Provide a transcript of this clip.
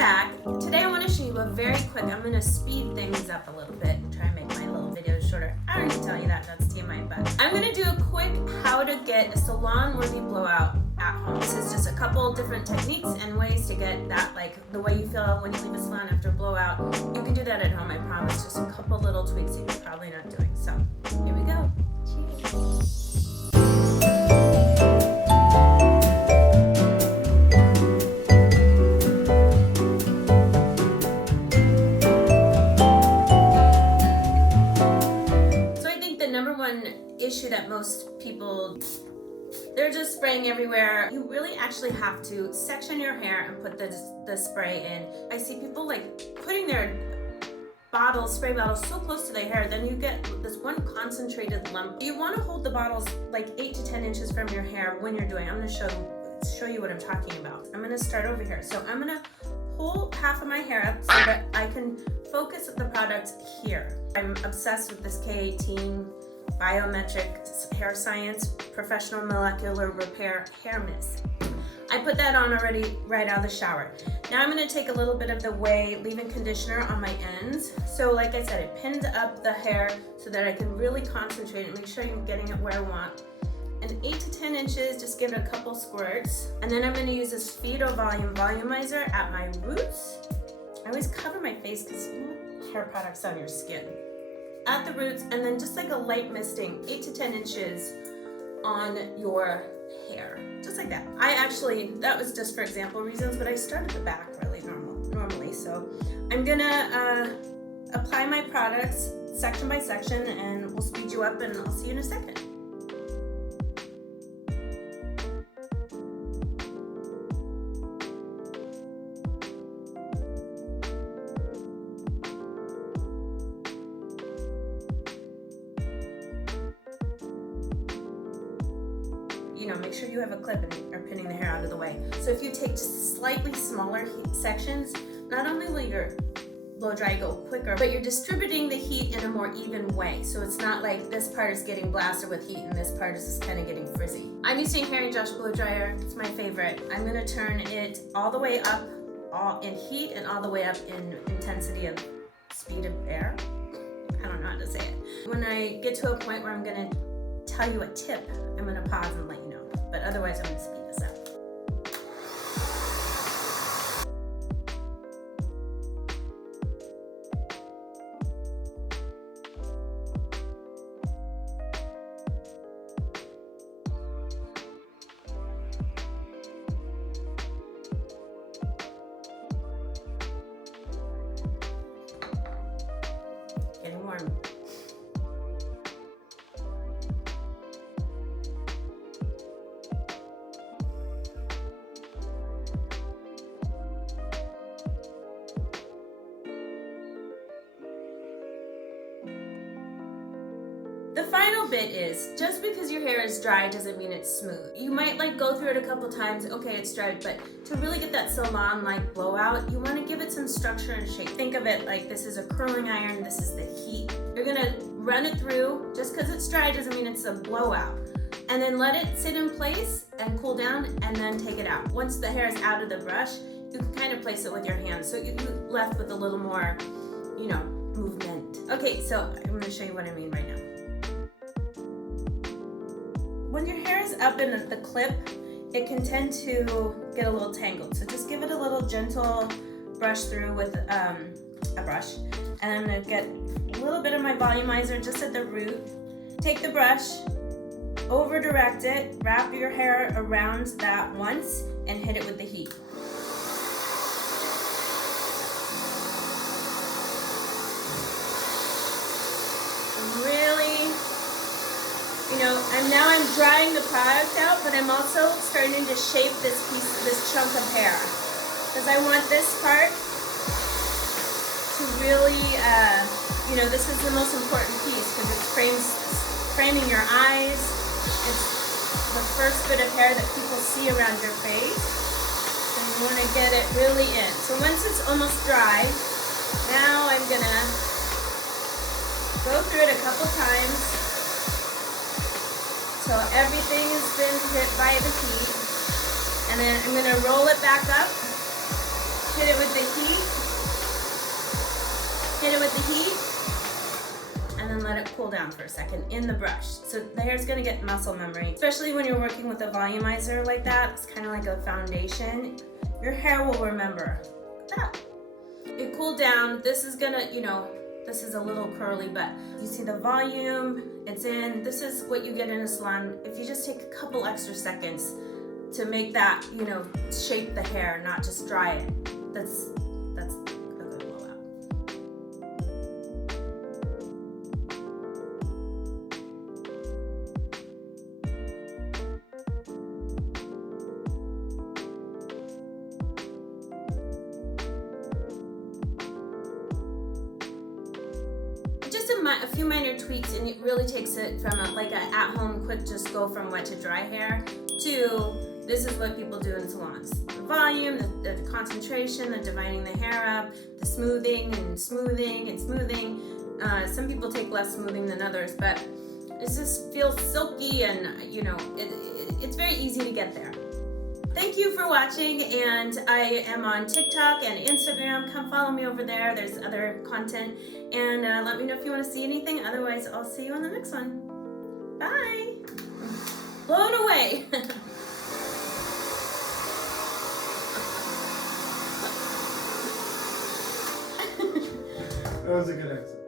back. Today I want to show you a very quick, I'm going to speed things up a little bit and try and make my little videos shorter. I don't need to tell you that, that's TMI, but I'm going to do a quick how to get a salon-worthy blowout at home. This is just a couple different techniques and ways to get that, like the way you feel when you leave a salon after a blowout. You can do that at home, I promise. Just a couple little tweaks that you're probably not doing. So here we go. Cheers. Issue that most people, they're just spraying everywhere. You really actually have to section your hair and put the spray in. I see people like putting their spray bottles so close to their hair, then you get this one concentrated lump. You want to hold the bottles like 8 to 10 inches from your hair when you're doing. I'm going to show you what I'm talking about. I'm going to start over here. So I'm going to pull half of my hair up so that I can focus the product here. I'm obsessed with this K18 Biometric Hair Science Professional Molecular Repair Hair Mist. I put that on already right out of the shower. Now I'm going to take a little bit of the leave-in conditioner on my ends. So like I said, it pinned up the hair so that I can really concentrate and make sure I'm getting it where I want. And 8 to 10 inches, just give it a couple squirts. And then I'm going to use this Volumizer at my roots. I always cover my face because you don't want hair products on your skin. At the roots, and then just like a light misting, 8 to 10 inches on your hair, just like that. That was just for example reasons, but I started the back really normally. So I'm gonna apply my products section by section, and we'll speed you up, and I'll see you in a second. Make sure you have a clip and are pinning the hair out of the way. So if you take just slightly smaller sections, not only will your blow dry go quicker, but you're distributing the heat in a more even way. So it's not like this part is getting blasted with heat and this part is just kind of getting frizzy. I'm using Harry Josh blow dryer. It's my favorite. I'm going to turn it all the way up in heat and all the way up in intensity of speed of air. I don't know how to say it. When I get to a point where I'm going to tell you a tip, I'm going to pause and let you know. But otherwise, I'm going to speed this up. Getting warm. The final bit is, just because your hair is dry doesn't mean it's smooth. You might go through it a couple times, okay, it's dry, but to really get that salon-like blowout, you want to give it some structure and shape. Think of it like this is a curling iron, this is the heat. You're gonna run it through. Just because it's dry doesn't mean it's a blowout. And then let it sit in place and cool down, and then take it out. Once the hair is out of the brush, you can kind of place it with your hands, so you're left with a little more, movement. Okay, so I'm gonna show you what I mean right now. When your hair is up in the clip, it can tend to get a little tangled. So just give it a little gentle brush through with a brush. And I'm gonna get a little bit of my volumizer just at the root. Take the brush, over direct it, wrap your hair around that once, and hit it with the heat. Now I'm drying the product out, but I'm also starting to shape this chunk of hair, because I want this part to really, this is the most important piece because it's framing your eyes. It's the first bit of hair that people see around your face, and you want to get it really in. So once it's almost dry, now I'm gonna go through it a couple times. So everything has been hit by the heat, and then I'm going to roll it back up, Hit it with the heat. Hit it with the heat. And then let it cool down for a second in the brush. So the hair's gonna get muscle memory, especially when you're working with a volumizer like that. It's kind of like a foundation. Your hair will remember that. It cooled down. This is gonna, you know, this is a little curly, but you see the volume, it's in. This is what you get in a salon. If you just take a couple extra seconds to make that, you know, shape the hair, not just dry it. That's a good blowout. A few minor tweaks, and it really takes it from like an at-home quick just go from wet to dry hair to this is what people do in salons. The volume, the concentration, the dividing the hair up, the smoothing and smoothing and smoothing. Some people take less smoothing than others, but it just feels silky, and you know, it's very easy to get there. Thank you for watching, and I am on TikTok and Instagram. Come follow me over there. There's other content, and let me know if you want to see anything. Otherwise, I'll see you on the next one. Bye. Blown away. That was a good exit.